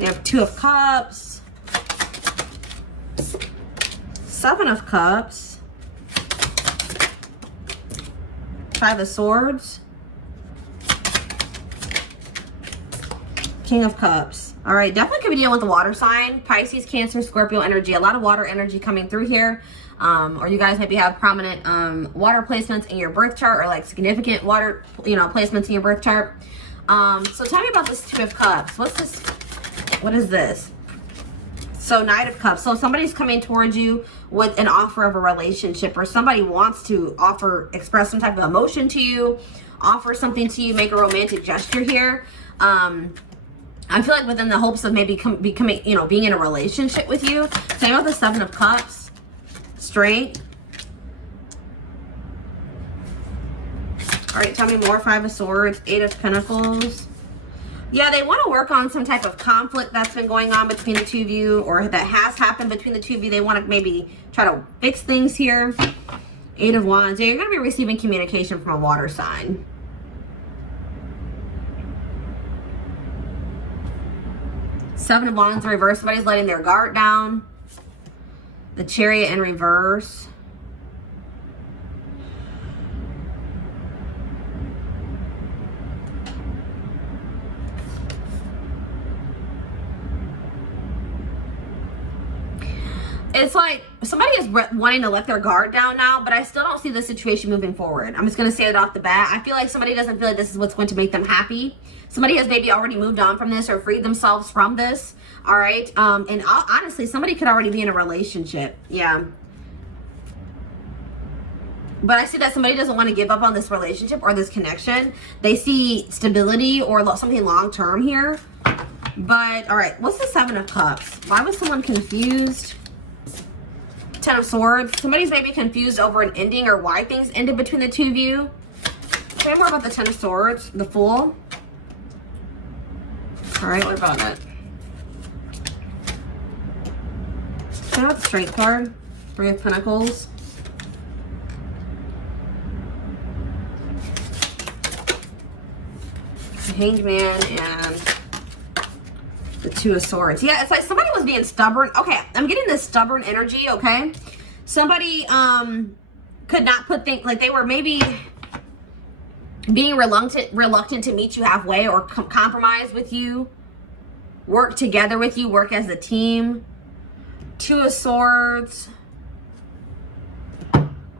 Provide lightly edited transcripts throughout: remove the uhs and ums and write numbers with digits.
We have 2 of Cups, 7 of Cups, 5 of Swords, King of Cups. All right, definitely could be dealing with the water sign, Pisces, Cancer, Scorpio energy. A lot of water energy coming through here. Or you guys maybe have prominent water placements in your birth chart, or like significant water, placements in your birth chart. So tell me about this 2 of Cups. What's this? What is this? So Knight of Cups. So somebody's coming towards you with an offer of a relationship, or somebody wants to express some type of emotion to you, offer something to you, make a romantic gesture here. I feel like within the hopes of maybe becoming, being in a relationship with you. Tell me about the 7 of Cups. Strength. All right, tell me more. 5 of Swords, 8 of Pentacles. Yeah, they want to work on some type of conflict that's been going on between the 2 of you, or that has happened between the 2 of you. They want to maybe try to fix things here. 8 of Wands. Yeah, you're going to be receiving communication from a water sign. Seven of Wands in reverse. Somebody's letting their guard down. The Chariot in reverse. It's like somebody is wanting to let their guard down now, but I still don't see the situation moving forward. I'm just going to say it off the bat. I feel like somebody doesn't feel like this is what's going to make them happy. Somebody has maybe already moved on from this or freed themselves from this. All right. And honestly, somebody could already be in a relationship. Yeah. But I see that somebody doesn't want to give up on this relationship or this connection. They see stability or something long-term here. But, all right. What's the 7 of Cups? Why was someone confused? 10 of Swords. Somebody's maybe confused over an ending or why things ended between the 2 of you. Say more about the 10 of Swords. The Fool. All right, what about it? Say about the Strength card. 3 of Pentacles. The Hanged Man and the 2 of Swords. Yeah, it's like somebody was being stubborn. Okay, I'm getting this stubborn energy, okay? Somebody could not put things, like they were maybe being reluctant to meet you halfway or compromise with you, work together with you, work as a team. 2 of Swords.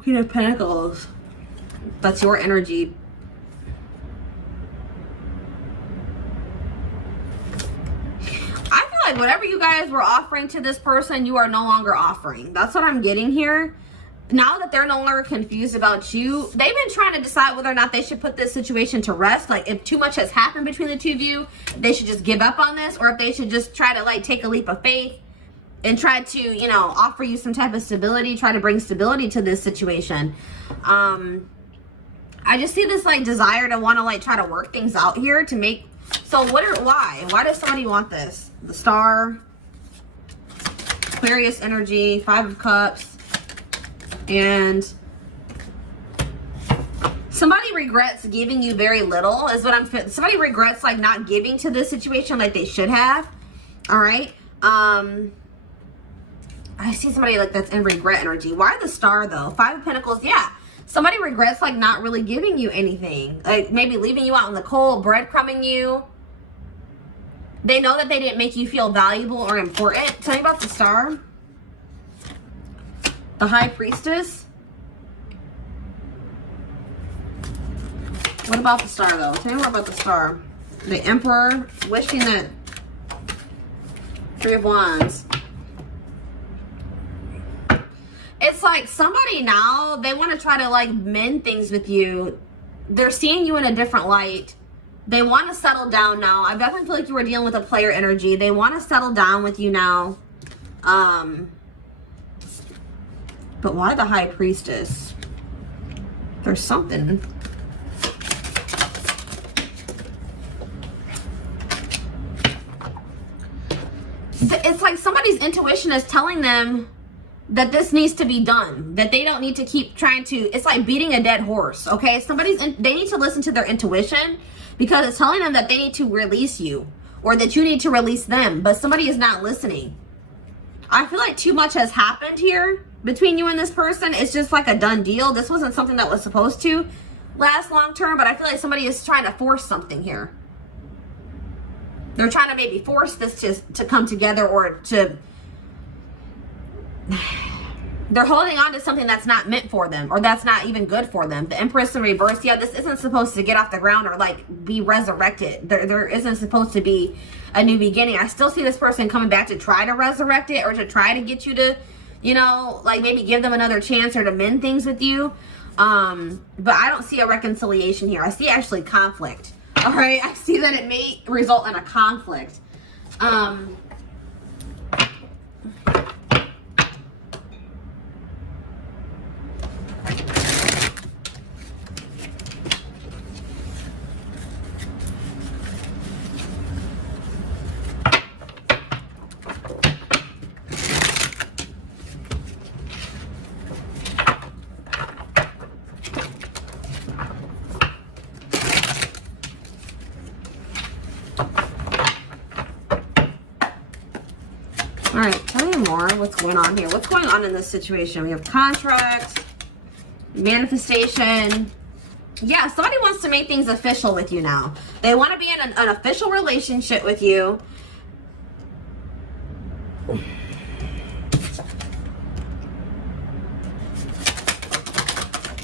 Queen of Pentacles. That's your energy. I feel like whatever you guys were offering to this person, you are no longer offering. That's what I'm getting here. Now that they're no longer confused about you, they've been trying to decide whether or not they should put this situation to rest. Like, if too much has happened between the 2 of you, they should just give up on this, or if they should just try to like take a leap of faith and try to, offer you some type of stability, try to bring stability to this situation. I just see this like desire to want to like try to work things out here to make. So why does somebody want this? The Star, Aquarius energy, 5 of Cups. And somebody regrets giving you very little is what I'm feeling. Somebody regrets like not giving to this situation like they should have. All right. I see somebody like that's in regret energy. Why the Star though? 5 of Pentacles. Yeah. Somebody regrets like not really giving you anything. Like maybe leaving you out in the cold, breadcrumbing you. They know that they didn't make you feel valuable or important. Tell me about the Star. The High Priestess. What about the Star though? Tell me more about the Star. The Emperor, wishing that. 3 of Wands. It's like somebody now, they want to try to like mend things with you. They're seeing you in a different light. They want to settle down now. I definitely feel like you were dealing with a player energy. They want to settle down with you now. But why the High Priestess? There's something. It's like somebody's intuition is telling them that this needs to be done. That they don't need to keep trying to, it's like beating a dead horse, okay? They need to listen to their intuition because it's telling them that they need to release you. or that you need to release them, but somebody is not listening. I feel like too much has happened here between you and this person. It's just like a done deal. This wasn't something that was supposed to last long term, but I feel like somebody is trying to force something here. They're trying to maybe force this to come together, or to... They're holding on to something that's not meant for them, or that's not even good for them. The Empress in reverse, yeah, this isn't supposed to get off the ground or like be resurrected. There isn't supposed to be a new beginning. I still see this person coming back to try to resurrect it, or to try to get you to, you know, like maybe give them another chance, or to mend things with you. But I don't see a reconciliation here. I see actually conflict. All right, I see that it may result in a conflict. All right, tell me more. What's going on here? What's going on in this situation? We have contract, manifestation. Yeah, somebody wants to make things official with you now. They want to be in an official relationship with you.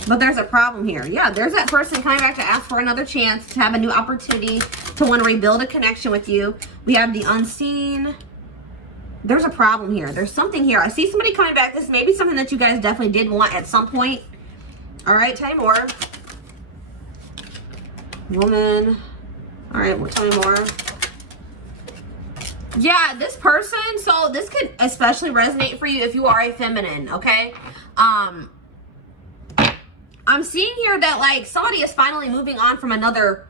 But there's a problem here. Yeah, there's that person coming back to ask for another chance, to have a new opportunity, to want to rebuild a connection with you. We have the unseen. There's a problem here. There's something here. I see somebody coming back. This may be something that you guys definitely did want at some point. All right, tell me more. Woman. All right, well, tell me more. Yeah, this person, so this could especially resonate for you if you are a feminine, okay? I'm seeing here that like somebody is finally moving on from another.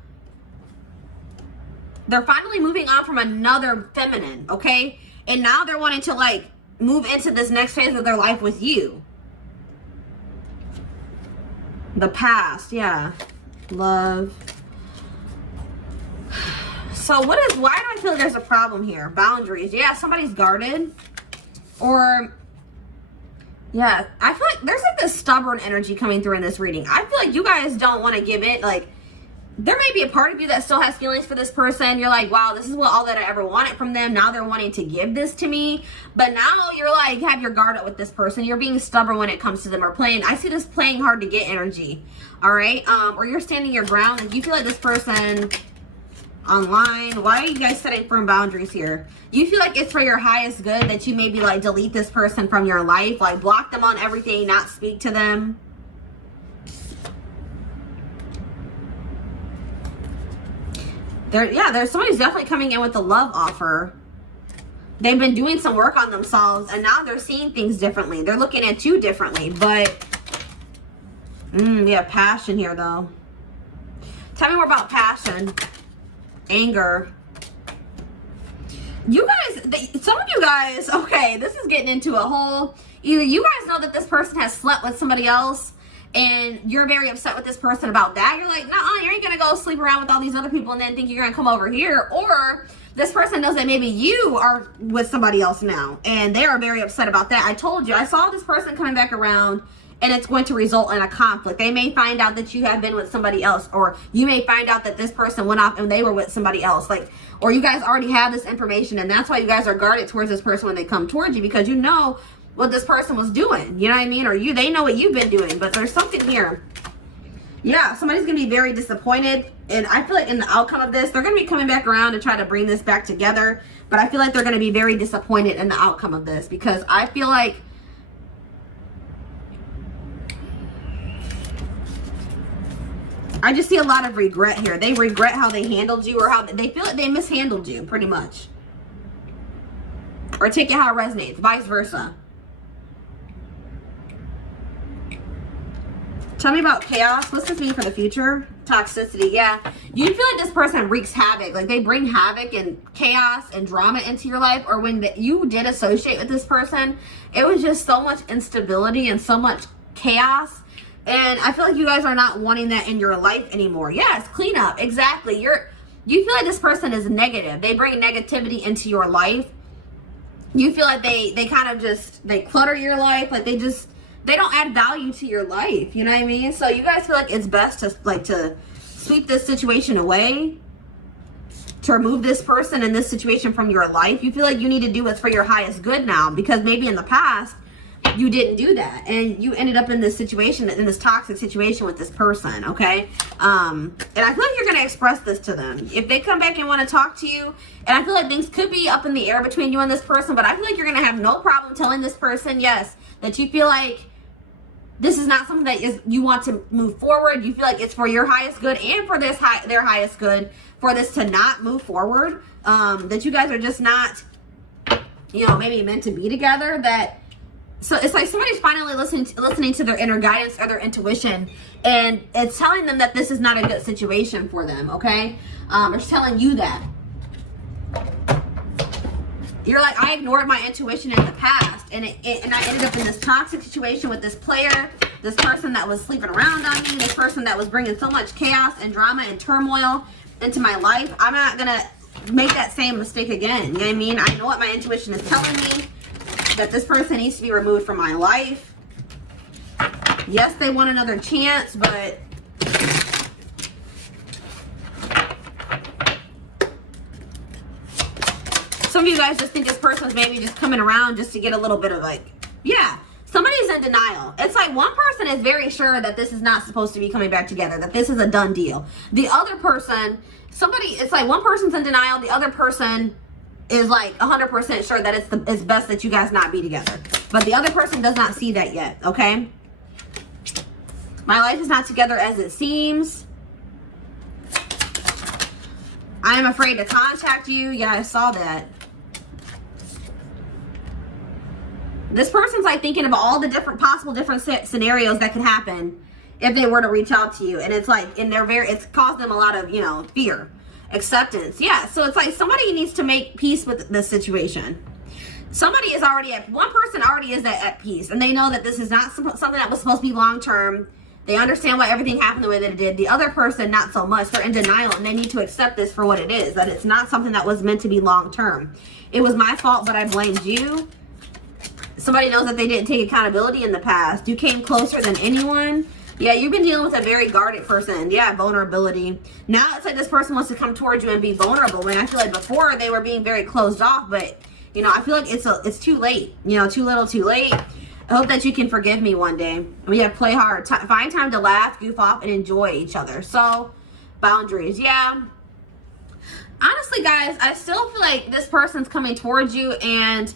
They're finally moving on from another feminine, okay? And now they're wanting to like move into this next phase of their life with you. The past, yeah. Love. So why do I feel like there's a problem here? Boundaries. Yeah, somebody's guarded. Or, yeah, I feel like there's like this stubborn energy coming through in this reading. I feel like you guys don't want to give it, like, there may be a part of you that still has feelings for this person. You're like, wow, this is all that I ever wanted from them. Now they're wanting to give this to me. But now you're like, have your guard up with this person. You're being stubborn when it comes to them, or playing. I see this playing hard to get energy. All right. Or you're standing your ground. Like you feel like this person online. Why are you guys setting firm boundaries here? You feel like it's for your highest good that you maybe like delete this person from your life. Like block them on everything, not speak to them. There's somebody who's definitely coming in with a love offer. They've been doing some work on themselves, and now they're seeing things differently. They're looking at you differently, but we have passion here, though. Tell me more about passion. Anger. You guys, some of you guys, okay, this is getting into a whole, either you guys know that this person has slept with somebody else, and you're very upset with this person about that. You're like, nah, you ain't gonna go sleep around with all these other people and then think you're gonna come over here. Or this person knows that maybe you are with somebody else now, and they are very upset about that. I told you, I saw this person coming back around, and it's going to result in a conflict. They may find out that you have been with somebody else, or you may find out that this person went off and they were with somebody else. Like, or you guys already have this information, and that's why you guys are guarded towards this person when they come towards you, because you know what this person was doing, you know what I mean? Or they know what you've been doing, but there's something here. Yeah, somebody's gonna be very disappointed, and I feel like in the outcome of this, they're gonna be coming back around to try to bring this back together, but I feel like they're gonna be very disappointed in the outcome of this, because I feel like I just see a lot of regret here. They regret how they handled you, or how they feel like they mishandled you, pretty much. Or take it how it resonates, vice versa. Tell me about chaos. What's this mean for the future? Toxicity, yeah. You feel like this person wreaks havoc. Like they bring havoc and chaos and drama into your life. Or when you did associate with this person, it was just so much instability and so much chaos. And I feel like you guys are not wanting that in your life anymore. Yes, cleanup, exactly. you feel like this person is negative. They bring negativity into your life. You feel like they kind of just, they clutter your life. Like they don't add value to your life. You know what I mean? So you guys feel like it's best to to sweep this situation away, to remove this person and this situation from your life. You feel like you need to do what's for your highest good now, because maybe in the past you didn't do that and you ended up in this situation, in this toxic situation with this person. Okay. And I feel like you're going to express this to them if they come back and want to talk to you. And I feel like things could be up in the air between you and this person, but I feel like you're going to have no problem telling this person, yes, that you feel like this is not something that you want to move forward. You feel like it's for your highest good and for their highest good for this to not move forward. That you guys are just not, you know, maybe meant to be together. So it's like somebody's finally listening to their inner guidance or their intuition, and it's telling them that this is not a good situation for them. Okay, it's telling you that. You're like, I ignored my intuition in the past, and I ended up in this toxic situation with this player, this person that was sleeping around on me, this person that was bringing so much chaos and drama and turmoil into my life. I'm not gonna make that same mistake again. You know what I mean? I know what my intuition is telling me, that this person needs to be removed from my life. Yes, they want another chance, but some of you guys just think this person's maybe just coming around just to get a little bit of like, yeah, somebody's in denial. It's like one person is very sure that this is not supposed to be coming back together, that this is a done deal. The other person, it's like one person's in denial, the other person is like 100% sure that it's best that you guys not be together. But the other person does not see that yet, okay? My life is not together as it seems. I am afraid to contact you. Yeah, I saw that. This person's like thinking about all the possible different scenarios that could happen if they were to reach out to you. And it's like, it's caused them a lot of, you know, fear. Acceptance. Yeah, so it's like somebody needs to make peace with this situation. Somebody is already one person already is at peace, and they know that this is not something that was supposed to be long term. They understand why everything happened the way that it did. The other person, not so much. They're in denial, and they need to accept this for what it is, that it's not something that was meant to be long term. It was my fault, but I blamed you. Somebody knows that they didn't take accountability in the past. You came closer than anyone. Yeah, you've been dealing with a very guarded person. Yeah, vulnerability. Now it's like this person wants to come towards you and be vulnerable, when I feel like before they were being very closed off. But, you know, I feel like it's too late. You know, too little, too late. I hope that you can forgive me one day. We have to play hard. Find time to laugh, goof off, and enjoy each other. So, boundaries. Yeah. Honestly, guys, I still feel like this person's coming towards you, and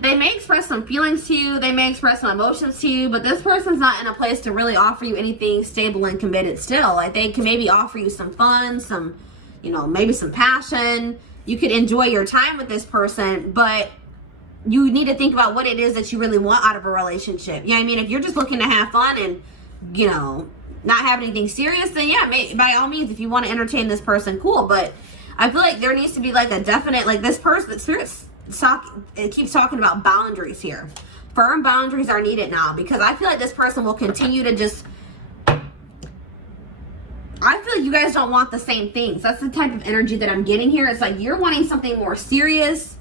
they may express some feelings to you, they may express some emotions to you, but this person's not in a place to really offer you anything stable and committed still. Like, they can maybe offer you some fun, some, you know, maybe some passion. You could enjoy your time with this person, but you need to think about what it is that you really want out of a relationship. You know what I mean? If you're just looking to have fun and, you know, not have anything serious, then yeah, by all means, if you want to entertain this person, cool. But I feel like there needs to be like a definite, like, this person, it keeps talking about boundaries here. Firm boundaries are needed now, because I feel like this person will continue to just, I feel like you guys don't want the same things. That's the type of energy that I'm getting here. It's like you're wanting something more serious.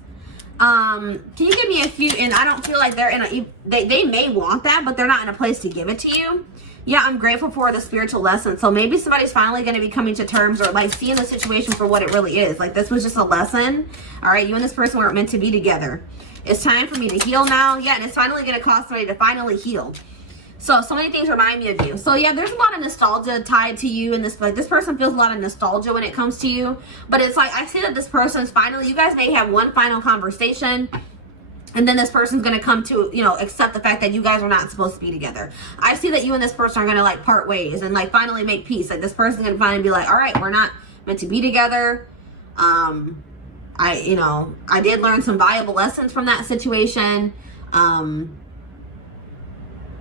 Can you give me a few? And I don't feel like they're in a, they may want that, but they're not in a place to give it to you. Yeah, I'm grateful for the spiritual lesson. So maybe somebody's finally going to be coming to terms, or like seeing the situation for what it really is. Like, this was just a lesson. All right, you and this person weren't meant to be together. It's time for me to heal now. Yeah, and it's finally going to cost somebody to finally heal. So many things remind me of you. So yeah, there's a lot of nostalgia tied to you, and this person feels a lot of nostalgia when it comes to you. But it's like, I see that this person's finally, you guys may have one final conversation, and then this person's going to come to, you know, accept the fact that you guys are not supposed to be together. I see that you and this person are going to like part ways and like finally make peace. Like, this person's going to finally be like, all right, we're not meant to be together. I did learn some valuable lessons from that situation.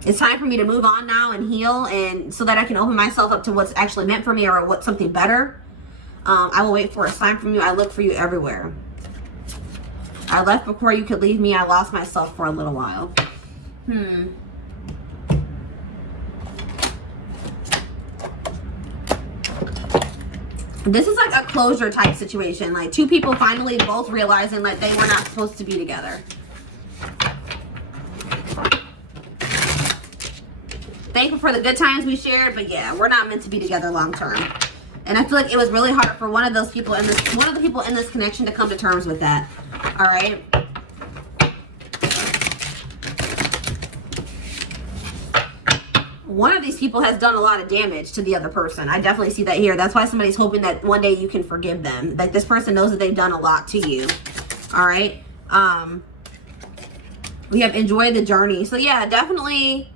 It's time for me to move on now and heal, and so that I can open myself up to what's actually meant for me, or what's something better. I will wait for a sign from you. I look for you everywhere. I left before you could leave me. I lost myself for a little while. This is like a closure type situation. Like two people finally both realizing like they were not supposed to be together. Thankful for the good times we shared, but yeah, we're not meant to be together long term. And I feel like it was really hard for one of the people in this connection to come to terms with that. All right. One of these people has done a lot of damage to the other person. I definitely see that here. That's why somebody's hoping that one day you can forgive them. Like this person knows that they've done a lot to you. All right. We have enjoyed the journey. So yeah, definitely.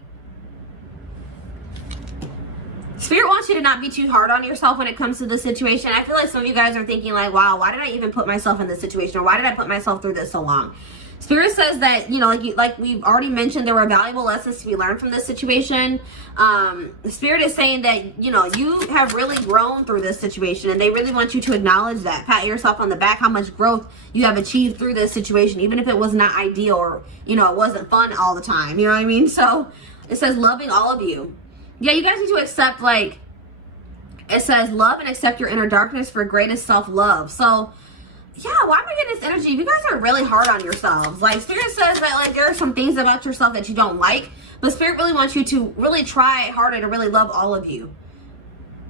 Spirit wants you to not be too hard on yourself when it comes to this situation. I feel like some of you guys are thinking like, wow, why did I even put myself in this situation? Or why did I put myself through this so long? Spirit says that, you know, like we've already mentioned, there were valuable lessons to be learned from this situation. The Spirit is saying that, you know, you have really grown through this situation, and they really want you to acknowledge that. Pat yourself on the back, how much growth you have achieved through this situation, even if it was not ideal or, you know, it wasn't fun all the time. You know what I mean? So it says loving all of you. Yeah, you guys need to accept, like, it says love and accept your inner darkness for greatest self-love. So yeah, why am I getting this energy? You guys are really hard on yourselves. Like, Spirit says that, like, there are some things about yourself that you don't like, but Spirit really wants you to really try harder to really love all of you.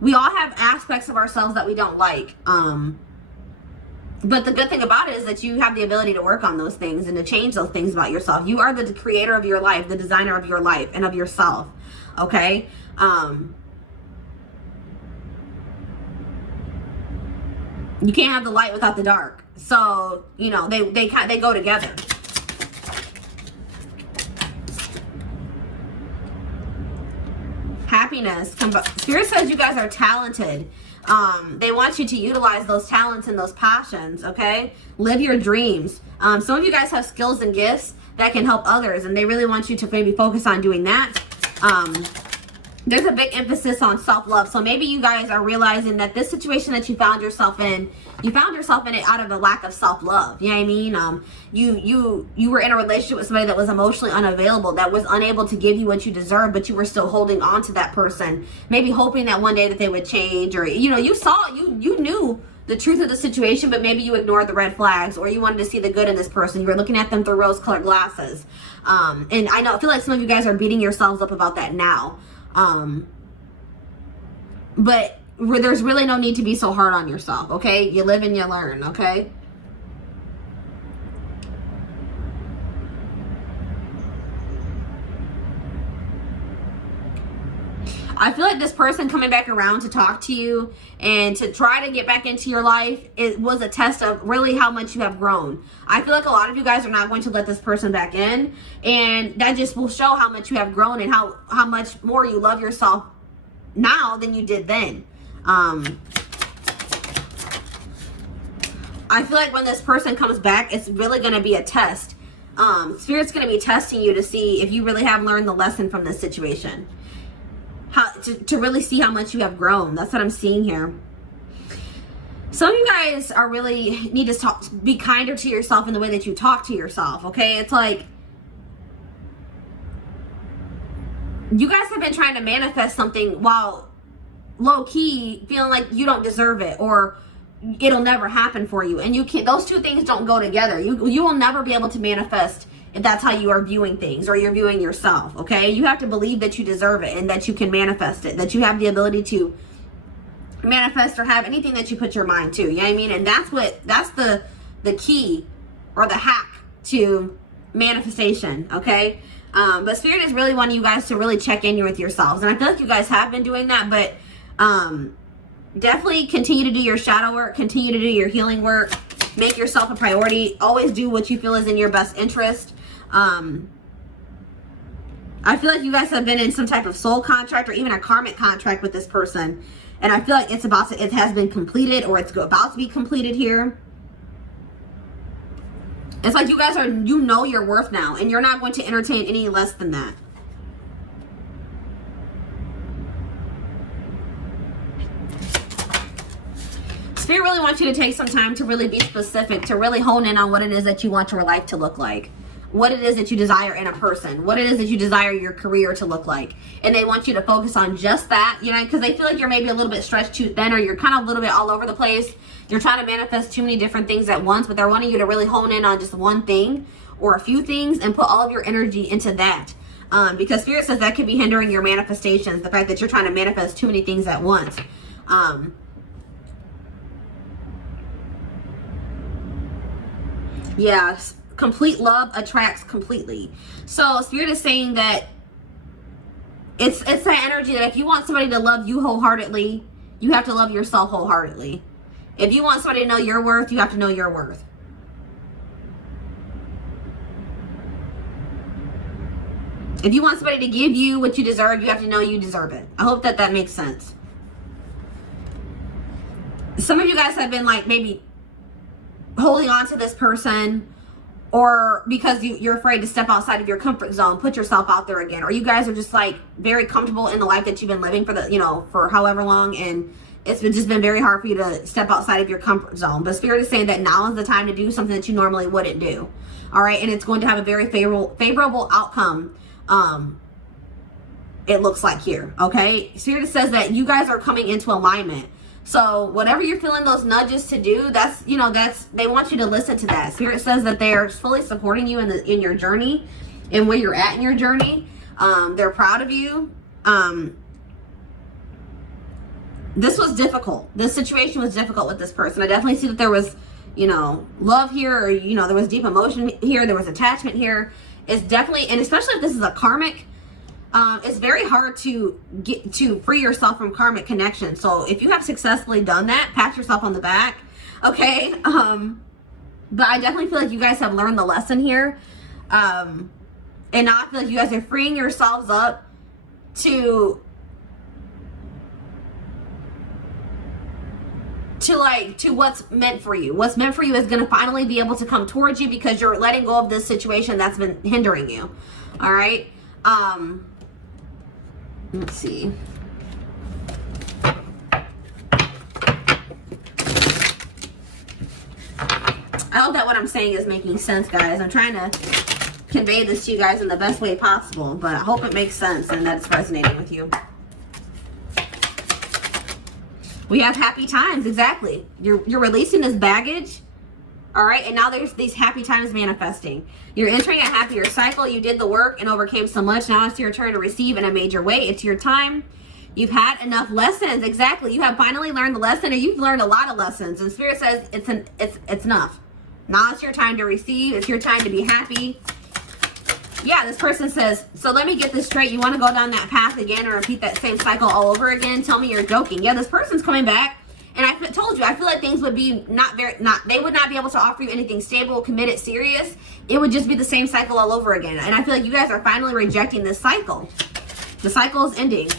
We all have aspects of ourselves that we don't like. But the good thing about it is that you have the ability to work on those things and to change those things about yourself. You are the creator of your life, the designer of your life and of yourself. Okay? You can't have the light without the dark. So, you know, they go together. Happiness. Spirit says you guys are talented. They want you to utilize those talents and those passions, okay? Live your dreams. Some of you guys have skills and gifts that can help others, and they really want you to maybe focus on doing that. There's a big emphasis on self-love. So maybe you guys are realizing that this situation that you found yourself in it out of a lack of self-love. You know what I mean? You were in a relationship with somebody that was emotionally unavailable, that was unable to give you what you deserve, but you were still holding on to that person. Maybe hoping that one day that they would change, or, you know, you knew the truth of the situation, but maybe you ignored the red flags, or you wanted to see the good in this person. You were looking at them through rose-colored glasses. And I feel like some of you guys are beating yourselves up about that now. But there's really no need to be so hard on yourself, okay? You live and you learn, okay? I feel like this person coming back around to talk to you and to try to get back into your life, it was a test of really how much you have grown. I feel like a lot of you guys are not going to let this person back in, and that just will show how much you have grown and how much more you love yourself now than you did then. I feel like when this person comes back, it's really going to be a test. Spirit's going to be testing you to see if you really have learned the lesson from this situation. To really see how much you have grown. That's what I'm seeing here. Some of you guys are really need to be kinder to yourself in the way that you talk to yourself, okay? It's like you guys have been trying to manifest something while low-key feeling like you don't deserve it, or it'll never happen for you. And you can't, those two things don't go together. You will never be able to manifest if that's how you are viewing things, or you're viewing yourself, okay? You have to believe that you deserve it and that you can manifest it, that you have the ability to manifest or have anything that you put your mind to, you know what I mean? And that's the key or the hack to manifestation, okay? But Spirit is really wanting you guys to really check in with yourselves. And I feel like you guys have been doing that, but definitely continue to do your shadow work, continue to do your healing work, make yourself a priority, always do what you feel is in your best interest. I feel like you guys have been in some type of soul contract or even a karmic contract with this person, and I feel like it has been completed, or it's about to be completed here. It's like you guys you know your worth now, and you're not going to entertain any less than that. Spirit really wants you to take some time to really be specific, to really hone in on what it is that you want your life to look like. what it is that you desire in a person, what it is that you desire your career to look like. And they want you to focus on just that, you know, because they feel like you're maybe a little bit stretched too thin, or you're kind of a little bit all over the place. You're trying to manifest too many different things at once, but they're wanting you to really hone in on just one thing or a few things and put all of your energy into that. Because Spirit says that could be hindering your manifestations, the fact that you're trying to manifest too many things at once. Yeah, complete love attracts completely. So Spirit is saying that it's that energy that if you want somebody to love you wholeheartedly, you have to love yourself wholeheartedly. If you want somebody to know your worth, you have to know your worth. If you want somebody to give you what you deserve, you have to know you deserve it. I hope that that makes sense. Some of you guys have been like maybe holding on to this person, or because you're afraid to step outside of your comfort zone, put yourself out there again, or you guys are just like very comfortable in the life that you've been living for the, you know, for however long, and it's just been very hard for you to step outside of your comfort zone. But Spirit is saying that now is the time to do something that you normally wouldn't do. All right, and it's going to have a very favorable outcome. It looks like here. Okay, Spirit says that you guys are coming into alignment. So whatever you're feeling those nudges to do, that's, you know, that's, they want you to listen to that. Spirit says that they're fully supporting you in your journey and where you're at in your journey. They're proud of you. This was difficult. This situation was difficult with this person. I definitely see that there was, you know, love here, or, you know, there was deep emotion here. There was attachment here. It's definitely, and especially if this is a karmic, it's very hard to get to free yourself from karmic connection. So if you have successfully done that, pat yourself on the back. Okay. But I definitely feel like you guys have learned the lesson here. And now I feel like you guys are freeing yourselves up to what's meant for you. What's meant for you is going to finally be able to come towards you, because you're letting go of this situation that's been hindering you. All right. Let's see. I hope that what I'm saying is making sense, guys. I'm trying to convey this to you guys in the best way possible, but I hope it makes sense and that it's resonating with you. We have happy times. Exactly. You're releasing this baggage. All right. And now there's these happy times manifesting. You're entering a happier cycle. You did the work and overcame so much. Now it's your turn to receive in a major way. It's your time. You've had enough lessons. Exactly. You have finally learned the lesson, or you've learned a lot of lessons. And Spirit says it's enough. Now it's your time to receive. It's your time to be happy. Yeah, this person says, so let me get this straight. You want to go down that path again or repeat that same cycle all over again? Tell me you're joking. Yeah, this person's coming back. And I told you, I feel like things would be they would not be able to offer you anything stable, committed, serious. It would just be the same cycle all over again. And I feel like you guys are finally rejecting this cycle. The cycle is ending.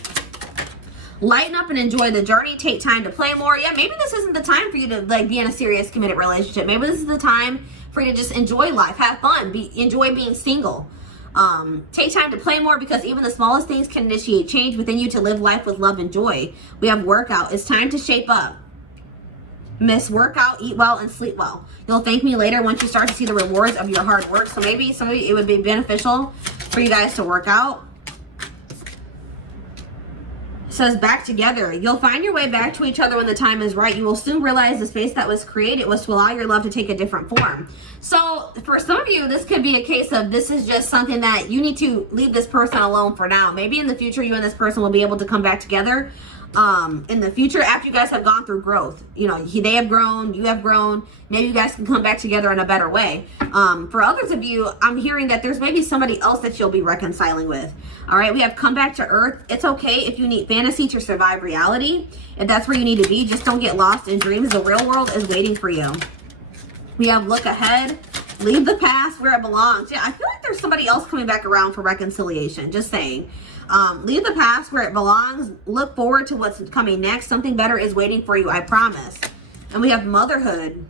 Lighten up and enjoy the journey. Take time to play more. Yeah, maybe this isn't the time for you to like be in a serious, committed relationship. Maybe this is the time for you to just enjoy life, have fun, enjoy being single. Take time to play more, because even the smallest things can initiate change within you to live life with love and joy. We have workout. It's time to shape up. Miss workout, eat well, and sleep well. You'll thank me later once you start to see the rewards of your hard work. So maybe some of you, it would be beneficial for you guys to work out. It says back together. You'll find your way back to each other when the time is right. You will soon realize the space that was created was to allow your love to take a different form. So for some of you, this could be a case of this is just something that you need to leave this person alone for now. Maybe in the future, you and this person will be able to come back together. In the future, after you guys have gone through growth, you know, they have grown, you have grown, maybe you guys can come back together in a better way. For others of you, I'm hearing that there's maybe somebody else that you'll be reconciling with. All right, we have come back to earth. It's okay if you need fantasy to survive reality. If that's where you need to be, just don't get lost in dreams. The real world is waiting for you. We have look ahead, leave the past where it belongs. Yeah, I feel like there's somebody else coming back around for reconciliation, just saying. Leave the past where it belongs. Look forward to what's coming next. Something better is waiting for you, I promise. And we have motherhood.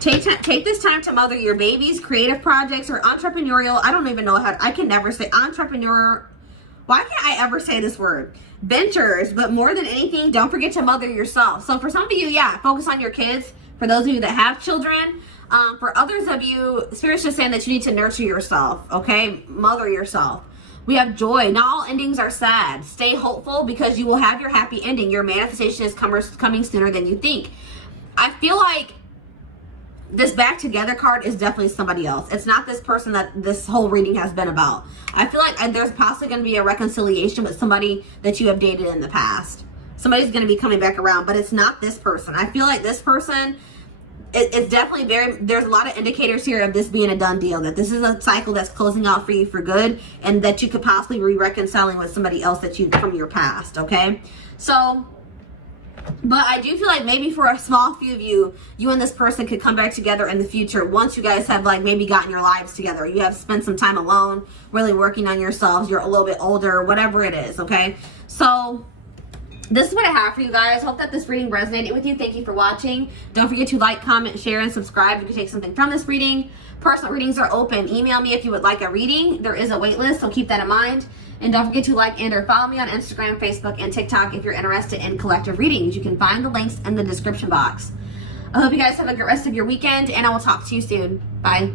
Take this time to mother your babies, creative projects, or entrepreneurial. I don't even know how, I can never say entrepreneur. Why can't I ever say this word? Ventures, but more than anything, don't forget to mother yourself. So for some of you, yeah, focus on your kids. For those of you that have children, for others of you, Spirit's just saying that you need to nurture yourself, okay? Mother yourself. We have joy. Not all endings are sad. Stay hopeful because you will have your happy ending. Your manifestation is coming sooner than you think. I feel like this back together card is definitely somebody else. It's not this person that this whole reading has been about. I feel like there's possibly going to be a reconciliation with somebody that you have dated in the past. Somebody's going to be coming back around, but it's not this person. I feel like this person, it's definitely there's a lot of indicators here of this being a done deal, that this is a cycle that's closing out for you for good, and that you could possibly be reconciling with somebody else that you, from your past, okay? So, but I do feel like maybe for a small few of you, you and this person could come back together in the future once you guys have like maybe gotten your lives together. You have spent some time alone, really working on yourselves. You're a little bit older, whatever it is, okay? So this is what I have for you guys. Hope that this reading resonated with you. Thank you for watching. Don't forget to like, comment, share, and subscribe if you take something from this reading. Personal readings are open. Email me if you would like a reading. There is a wait list, so keep that in mind. And don't forget to like and or follow me on Instagram, Facebook, and TikTok if you're interested in collective readings. You can find the links in the description box. I hope you guys have a good rest of your weekend, and I will talk to you soon. Bye.